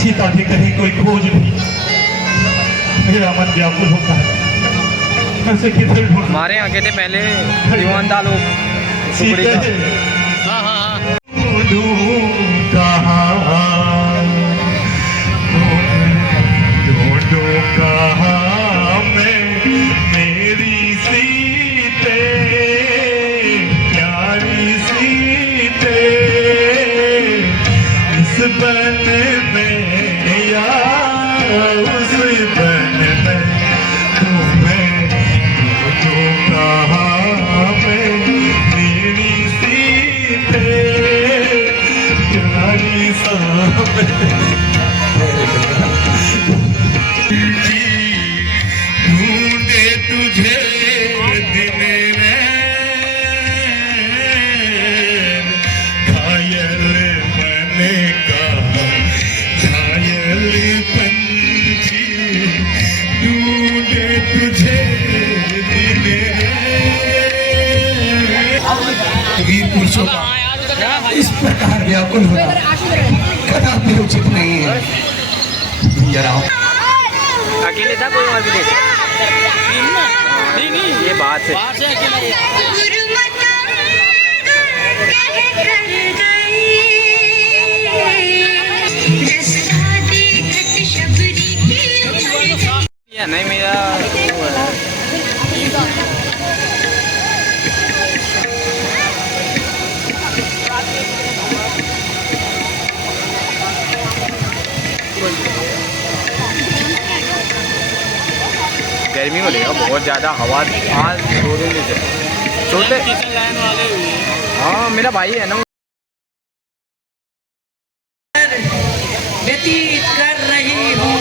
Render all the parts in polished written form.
सीता की कहीं कोई खोज नहीं, मेरा मन व्याकुल होता है। कैसे किधर ढूंढूं? हमारे यहाँ के थे पहले दीवानदार लोग सीते ढूंढूं कहाँ, ढूंढूं कहाँ मैं मेरी सीते, प्यारी सीते, इस बन में या उस बन में तुम्हें ढूंढूं कहाँ मैं मेरी सीते, प्यारी सामने ढूंढे तुझे दिन रैन, घायल मैंने कहा घायल पंछी, ढूंढे तुझे दिन रैन। वीर पुरुषों का इस प्रकार व्याकुल होना कदापि उचित नहीं है। जरा अकेले था, कोई और भी देखे? नहीं, ये बात है। नहीं मेरा गर्मी हो रही है बहुत ज़्यादा, हवा आज 2 दिन से छोटे लाइन वाले हुए। हाँ मेरा भाई है ना। व्यतीत कर रही हूँ,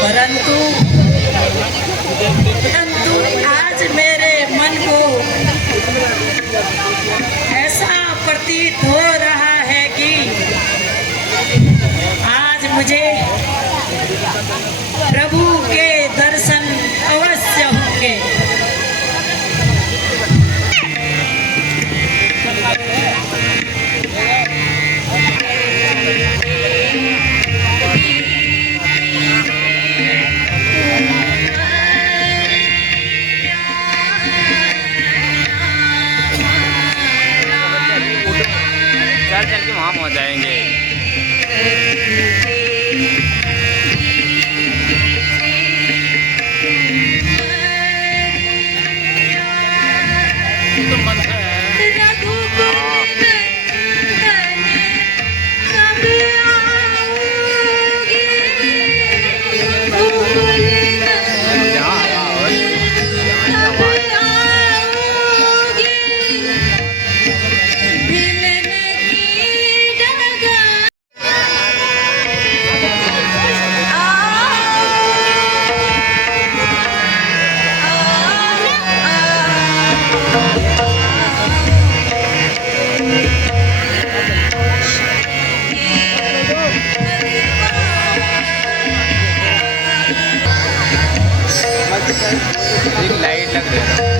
परंतु आज मेरे मन को ऐसा प्रतीत हो रहा है कि आज मुझे प्रभु के दर्शन अवश्य होंगे। चल के वहाँ पहुँच जाएंगे। एक लाइट लग रही है।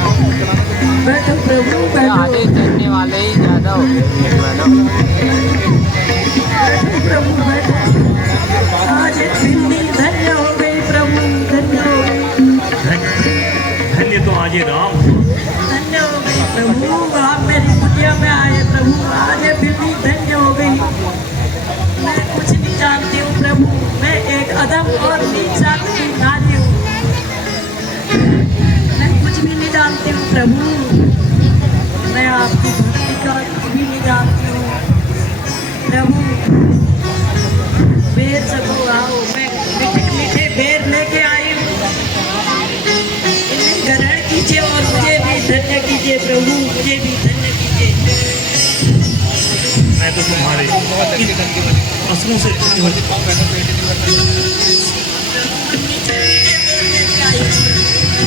बैठो प्रभु आधे बैठो चलने वाले ही ज़्यादा हो गए इसमें ना। प्रभु बैठो आज दिल्ली धन्य हो गई प्रभु धन्य हो गई धन्य तो आज ये राम धन्य हो गई प्रभु आप मेरी कुटिया में आए प्रभु आज ये दिल्ली धन्य हो गई मैं कुछ नहीं जानती हूँ प्रभु मैं एक अदम और नीचा नारी हूँ मैं कुछ भी नहीं जानती हूँ प्रभु मैं आपकी भक्ति का कुछ भी नहीं जानती हूँ प्रभु बेर सबको आओ मैं मीठे मीठे बेर लेके आई हूँ इन्हें ग्रहण कीजिए और मुझे भी धन्य कीजिए प्रभु मुझे भी धन्य कीजिए मैं तो तुम्हारे असलों से धन्य हो चुका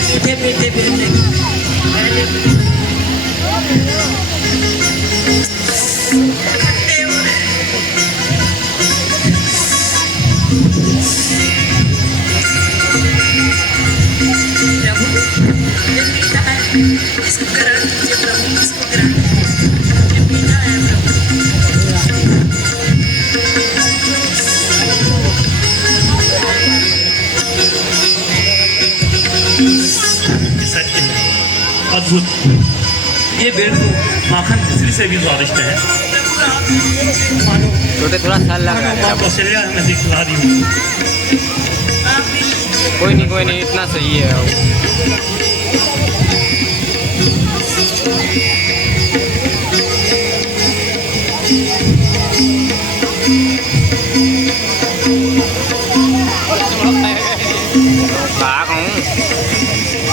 मीठे मीठे बेर लेके प्रभु ये मीठा है इसको ग्रहण कीजिए प्रभु इसको ग्रहण कीजिए ये मीठा है प्रभु सत्य है अद्भुत ये बेर तो माखन मिश्री से भी स्वादिष्ट है मानो छोटे थोड़ा साल लग रहा माँ है। कौशल्या मैं दिखला रही हूँ कोई नहीं इतना सही है वो। भाग हूँ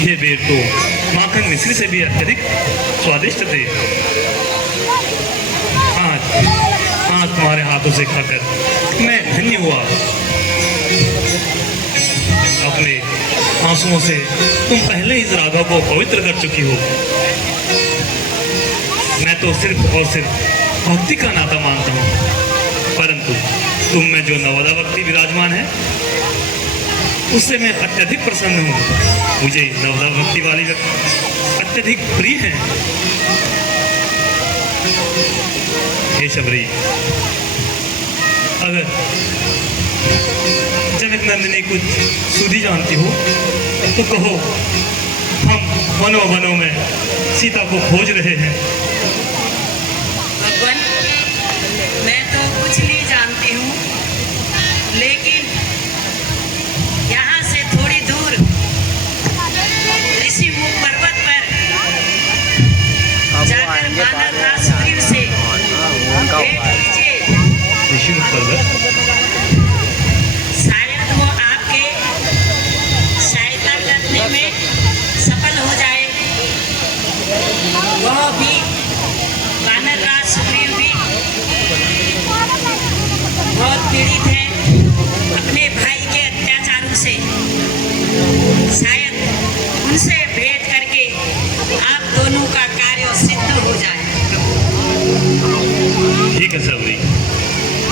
ये बेर तो माखन मिश्री से भी अत्यधिक स्वादिष्ट थे आज आज तुम्हारे हाथों से खाकर मैं धन्य हुआ अपने आंसुओं से तुम पहले ही इस राधा को पवित्र कर चुकी हो मैं तो सिर्फ और सिर्फ भक्ति का नाता मानता हूँ परंतु तुम में जो नवदा भक्ति विराजमान है उससे मैं अत्यधिक प्रसन्न हूँ मुझे नवदा भक्ति वाली व्यक्ति अत्यधिक प्रिय है हे शबरी अगर जनक नंदिनी कुछ सुधी जानती हो तो कहो हम वनों वनों में सीता को खोज रहे हैं भगवान मैं तो कुछ नहीं जानती हूँ लेकिन यहाँ से थोड़ी दूर ऋषिमुख पर्वत पर जाकर मानव राज सूर्य से भेंट कीजिए ऋषिमुख पर्वत शायद वो आपके सहायता करने में सफल हो जाए वह भी वानर राज सुग्रीव भी बहुत पीड़ित है अपने भाई के अत्याचारों से शायद उनसे भेंट करके आप दोनों का कार्य सिद्ध हो जाए ठीक है सबरी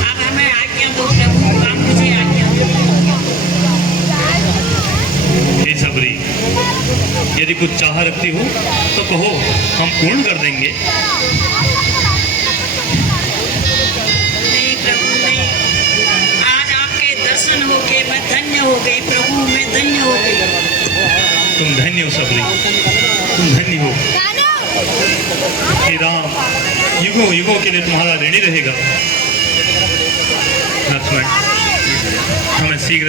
आप हमें आज्ञा दो प्रभु आप मुझे आज्ञा दो हे सबरी यदि कुछ चाह रखती हो तो कहो हम पूर्ण कर देंगे नहीं प्रभु नहीं आज आपके दर्शन हो गए मैं धन्य हो गई प्रभु मैं धन्य हो गई तुम धन्य हो सबरी तुम धन्य हो हे राम युगों युगों के लिए तुम्हारा ऋणी रहेगा लक्ष्मण हमें शीघ्र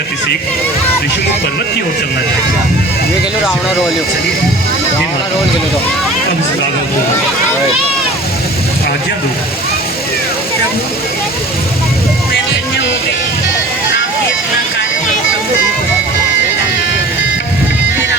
ऋषिमुख पर्वत की ओर चलना चाहिए ये गेलो रावण रोल रावण रोल गेलो तो अब इस राघव को आज्ञा दो प्रभु मैं धन्य हो गई आप ये अपना कार्य करो प्रभु मेरा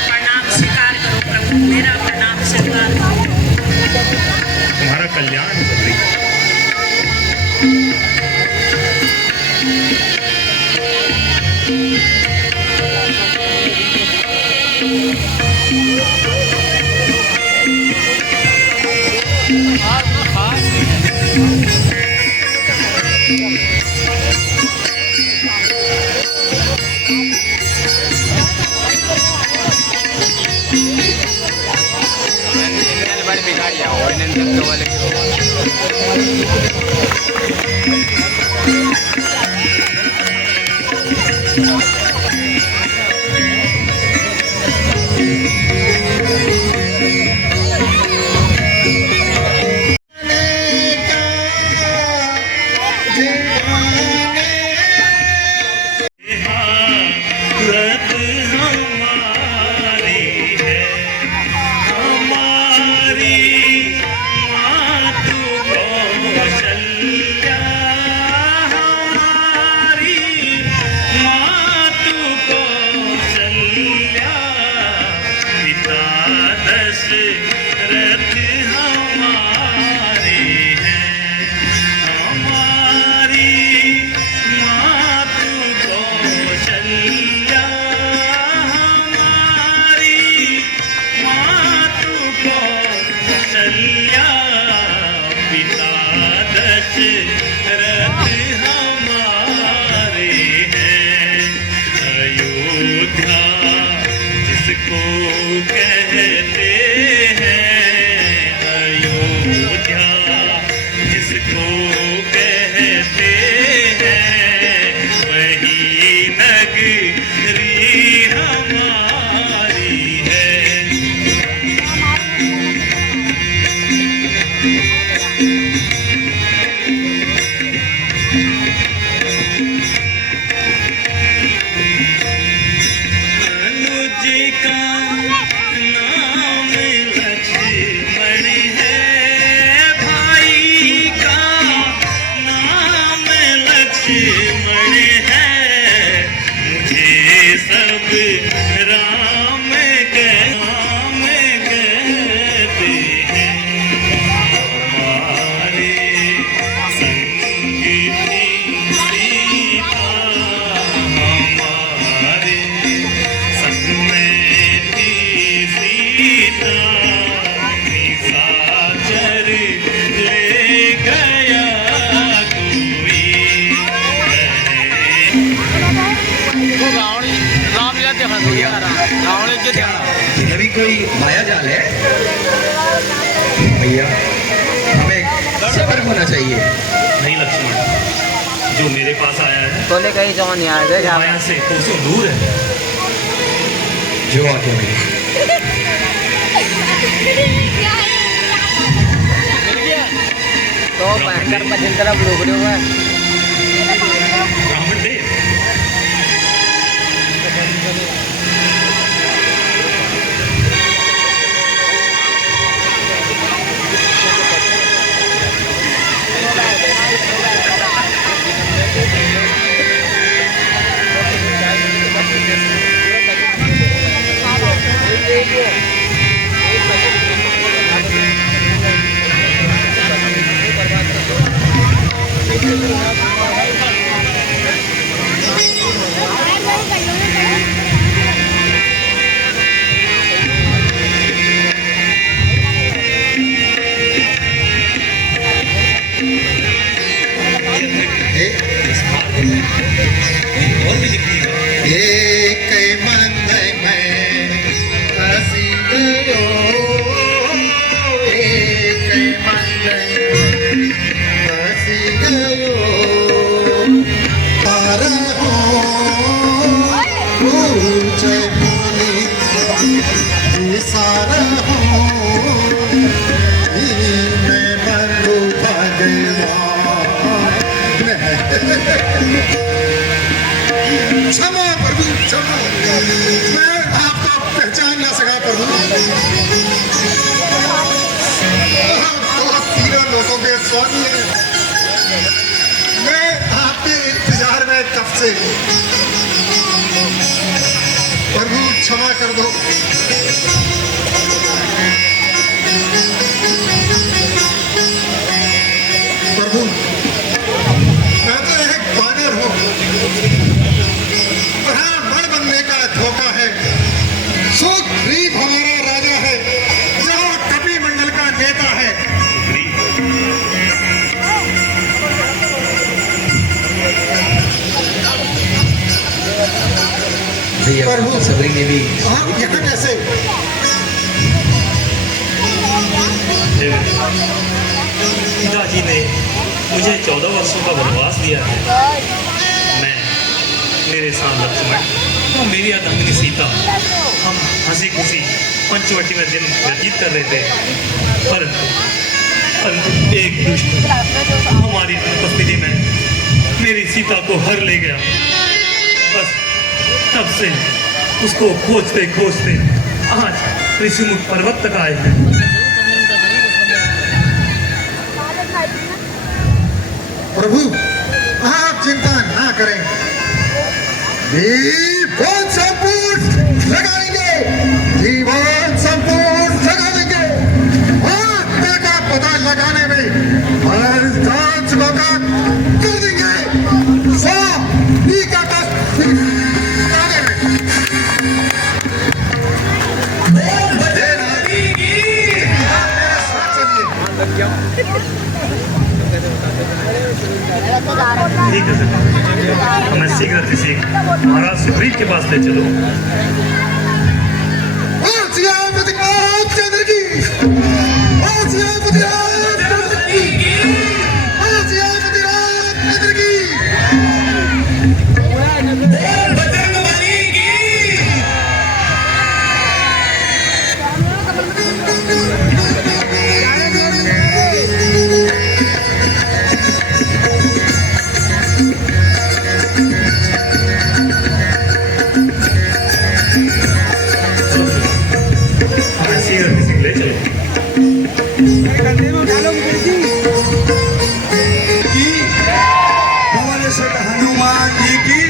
रत हमारी है, हमारी मातु कौशल्या, हमारी मातु कौशल्या, पिता दशरथ हमारे हैं, हमारी मातु कौशल्या, हमारी मातु कौशल्या, पिता दशरथ हमारे हैं। अयोध्या जिसको कहते हैं, अयोध्या जिसको कहते हैं, वही नगरी हमारी है। अनुज का नाम लक्ष्मण है, भाई का नाम लक्ष्मण है, मुझे सब राम कहते हैं। हमारे संग थी सीता, हमारे संग में थी सीता, निशाचर ले गया कोई कहे। ये भी कोई माया जाल है भैया, हमें सतर्क होना चाहिए। नहीं लक्ष्मण, जो मेरे पास आया है तोले कहीं जमा नहीं आया देख माया से कोसों दूर है। जो आके नहीं तो भयंकर पचन तरफ रोक रहे हुआ ब्राह्मण देव, और भी दिखेगा। एक मन में हंसी गयो, एक मन में हंसी गयो, तारा हो ऊंचे बोली सारा हो, मैं बंधु क्षमा प्रभु, क्षमा, मैं आपको पहचान ना सका प्रभु। तो आप तीनों लोगों के स्वामी हैं, मैं आपके इंतजार में कब से। प्रभु क्षमा कर दो। देवी आप यहाँ कैसे? पिताजी ने मुझे 14 वर्षों का वनवास दिया है। मैं, मेरे साथ लक्ष्मण और मेरी अर्धांगिनी सीता हम हंसी खुशी पंचवटी में दिन व्यतीत कर रहे थे, परंतु एक दुष्ट हमारी उपस्थिति में मेरी सीता को हर ले गया। बस तब से उसको खोजते खोजते आज ऋषिमुख पर्वत तक आए हैं। प्रभु आप चिंता ना करें, जीवन संपूर्ण लगा देंगे, जीवन संपूर्ण लगा देंगे। आत्मा का पता लगाने में हर जांच मौका कर देंगे। का ठीक है सर, हमें शीघ्र किसी महाराज सुग्रीव के पास ले चलो। हनुमान जी की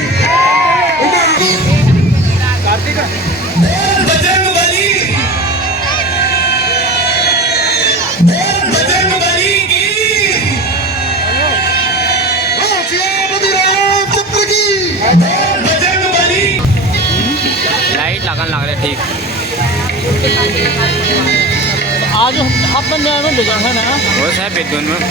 लाइट लगन लग रहा ठीक। आज अपन में भेजा है ना वो है बेदून में।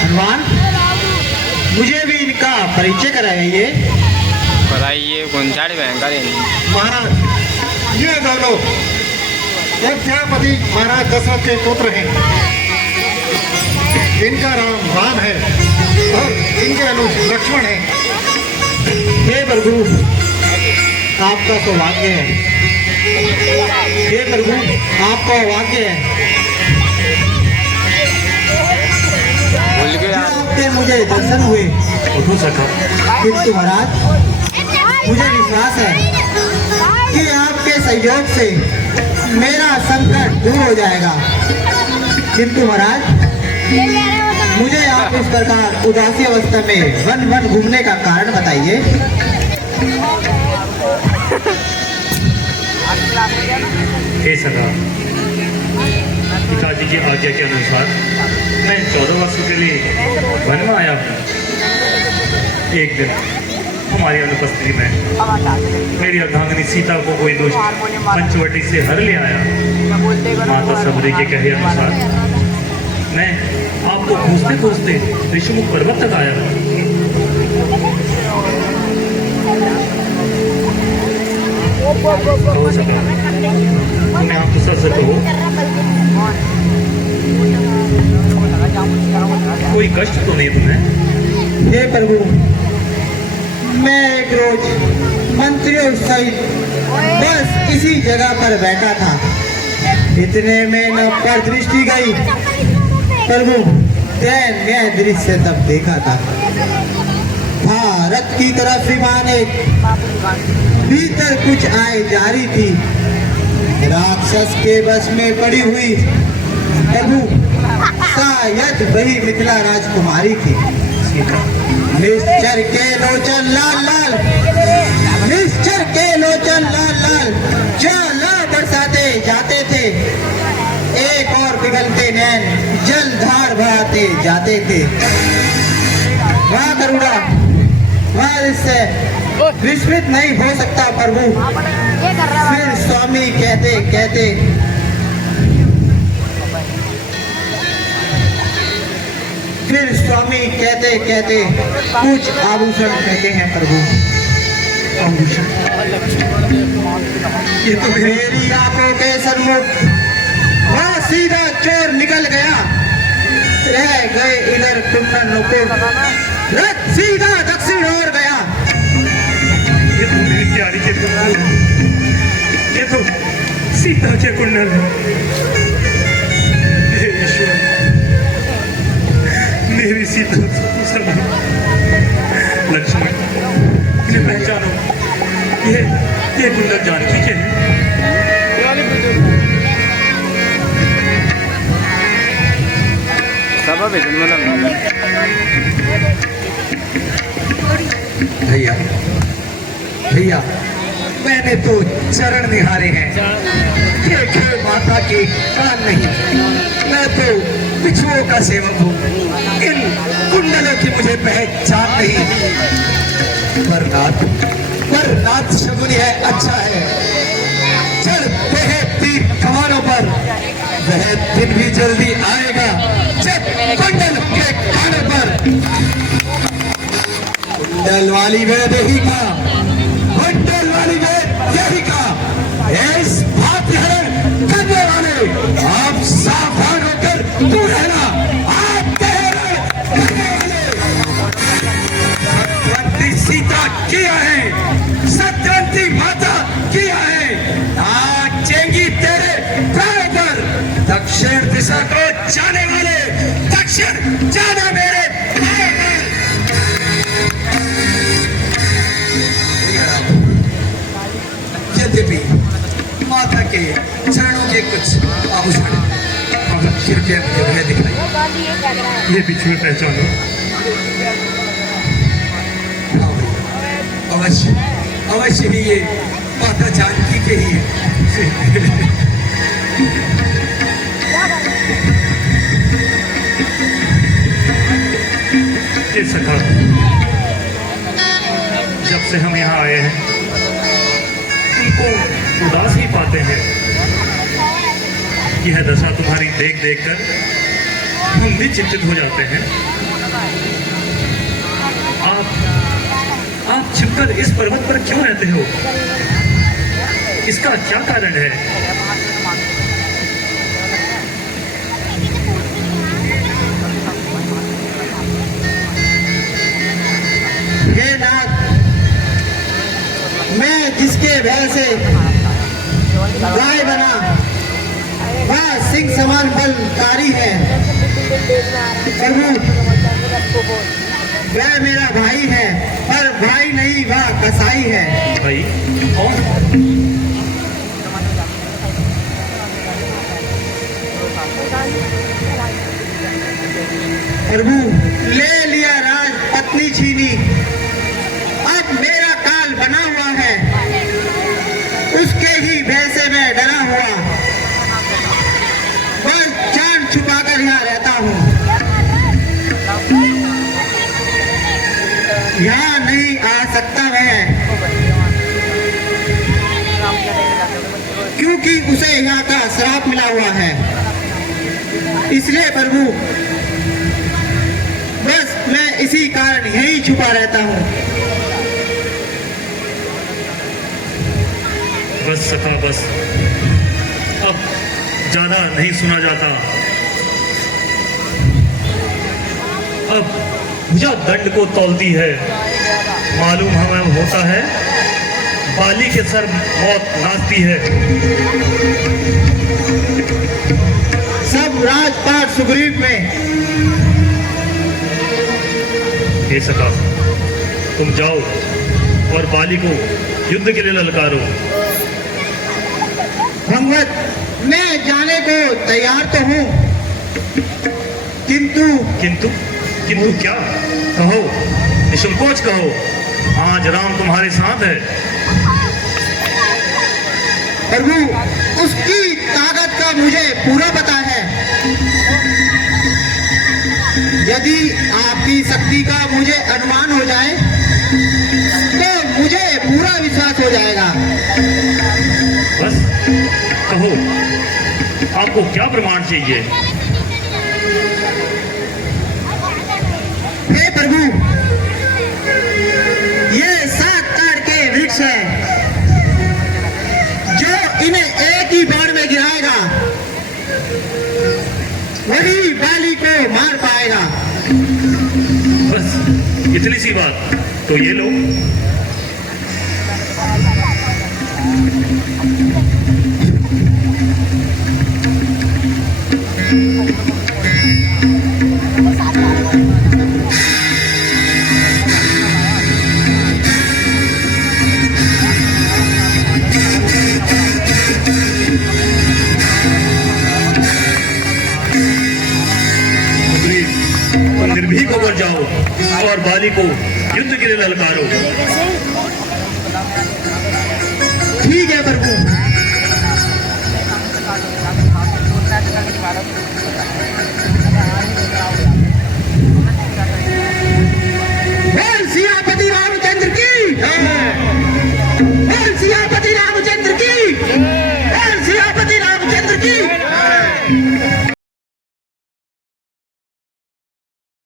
हनुमान मुझे भी इनका परिचय कराइए। बताइए गुंजाड़ी भयंकर है। महाराज ये दोनों अयोध्यापति महाराज दशरथ के पुत्र हैं। इनका नाम राम है और इनके अनुज लक्ष्मण है। हे प्रभु आपका सौभाग्य है। हे प्रभु आपका सौभाग्य है भूल गए आप। आपके मुझे दर्शन हुए। उठो सखा। किंतु महाराज मुझे विश्वास है कि आपके सहयोग से मेरा संकट दूर हो जाएगा। किंतु महाराज मुझे आप इस प्रकार उदासी अवस्था में वन वन घूमने का कारण बताइए। हे सखा, पिताजी की आज्ञा के अनुसार मैं 14 वर्षों के लिए वन में आया हूँ। एक दिन हमारी अनुपस्थिति में मेरी अर्धांगिनी सीता को कोई दुष्ट पंचवटी से हर ले आया। माता सबरी के कहे अनुसार मैं आपको खोजते खोजते ऋषिमुख पर्वत तक आया। हो सका तुम्हें आप तो सच हो, कोई कष्ट तो नहीं तुम्हें? हे प्रभु मैं एक रोज मंत्रियों सहित बस इसी जगह पर बैठा था। इतने में न पर दृष्टि गई। प्रभु दयनीय दृश्य तब देखा था। भारत की तरफ विमान एक भीतर कुछ आए जा रही थी। राक्षस के बस में पड़ी हुई प्रभु शायद वही मिथिला राजकुमारी थी। निश्चर के लोचन लाल लाल, निश्चर के लोचन लाल लाल ज्वाला बरसाते जाते थे, एक और पिघलते नैन जलधार बहाते जाते थे। वह करुणा वह इससे विस्मित नहीं हो सकता प्रभु। फिर स्वामी कहते कहते फिर स्वामी कहते कहते कुछ आभूषण कहते हैं प्रभु। आभूषण ये तो मेरी आंखों के सन्मुख वह सीधा चोर निकल गया, रह गए इधर कुंदन नुपुर, रथ सीधा दक्षिण ओर गया। ये तो मेरी प्यारी के कुंडल है, ये तो सीता के कुंडल है। हे ईश्वर, मेरी सीता कुशल है। लक्ष्मण, इन्हें पहचानो, ये कुंडल जानकी के हैं। भैया भैया मैंने तो चरण निहारे हैं, देखे माता के कान नहीं। मैं तो बिच्छुओं का सेवक हूँ, इन कुंडलों की मुझे पहचान नहीं। पर नाथ शगुनी है, अच्छा है। चढ़ते हैं तीर कमानों पर, वह दिन भी जल्दी आएगा जब कुंडल के खाने पर कुंडल वाली वैदेहिका, कुंडल वाली वैदेहिका, इस भाग्य हरण करने वाले आप सावधान होकर तू रहना। आप करने वाले सत्यवती सीता किया है, सत्यवती माता किया है, नाचेंगी तेरे प्राण पर। दक्षिण दिशा को जाने वाले दक्षिण जाना मेरे प्राण पर। यद्यपि माता के चरणों के कुछ आभूषण और कृपया मुझे वह दिखाई। ये बिच्छुए पहचानो। अवश्य अवश्य ही ये माता जानकी के ही है। ये सखा, जब से हम यहाँ आए हैं तुमको उदास ही पाते हैं। यह दशा तुम्हारी देख देख कर हम भी चिंतित हो जाते हैं। आप छिपकर इस पर्वत पर क्यों रहते हो? इसका क्या कारण है? हे नाथ, मैं जिसके भय से गाय बना वह सिंह समान बलकारी है। प्रभु वह मेरा भाई है, पर भाई नहीं वह कसाई है। भाई कौन? प्रभु ले लिया राज पत्नी छीनी, अब मेरा काल बना हुआ है, उसके ही भय से मैं डरा हुआ बस जान छुपाकर यहाँ रहता हूँ। यहाँ नहीं आ सकता वह, क्योंकि उसे यहाँ का श्राप मिला हुआ है। इसलिए प्रभु बस मैं इसी कारण यही छुपा रहता हूँ। बस सखा बस, अब ज्यादा नहीं सुना जाता। अब भुजा दंड को तौलती है। मालूम हमें होता है बाली के सर मौत नाचती है। सब राजपाट सुग्रीव में। हे सखा, तुम जाओ और बाली को युद्ध के लिए ललकारो। भगवत, मैं जाने को तैयार तो हूँ, किंतु किंतु किंतु क्या? कहो, निसंकोच कहो। आज राम तुम्हारे साथ है। प्रभु, उसकी ताकत का मुझे पूरा पता है। यदि आपकी शक्ति का मुझे अनुमान हो जाए तो मुझे पूरा विश्वास हो जाएगा। बस कहो, आपको क्या प्रमाण चाहिए? हे प्रभु, ये 7 ताड़ के वृक्ष है, जो इन्हें एक ही बाण में गिराएगा वही बाली को मार पाएगा। बस इतनी सी बात, तो ये लो। निर्भीक होकर जाओ और बाली को युद्ध के लिए ललकारो। ठीक है प्रभु। बोल सियापति रामचंद्र की, बोल सियापति रामचंद्र की, बोल सियापति रामचंद्र की।